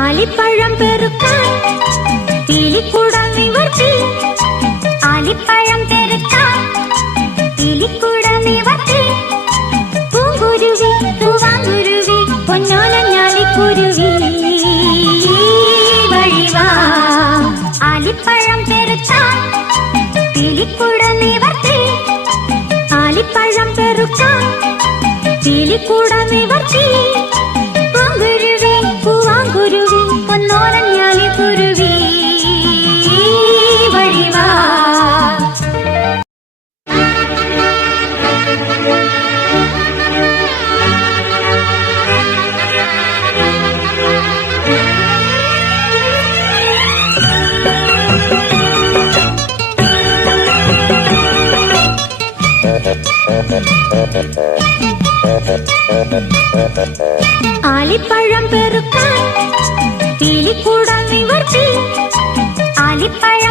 ആലിപ്പഴം പെറുക്കാൻ പീലിക്കുടം നിവർത്തി, ആലിപ്പഴം പെറുക്കാൻ പീലിക്കുടം നിവർത്തി. പൂങ്കുരുവി പൂവാങ്കുരുവി പൊന്നോലഞ്ഞാലിക്കുരുവി വഴിവാ. ആലിപ്പഴം പെറുക്കാൻ പീലിക്കുടം നിവർത്തി, ആലിപ്പഴം പെറുക്കാൻ പീലിക്കുടം നിവർത്തി. പൂങ്കുരുവി പൂവാങ്കുരുവി പൊന്നോലഞ്ഞാലിക്കുരുവി വഴിവാ. ആലിപ്പഴം പെറുക്കാൻ പീലിക്കുടം നിവർത്തി, ആലിപ്പഴം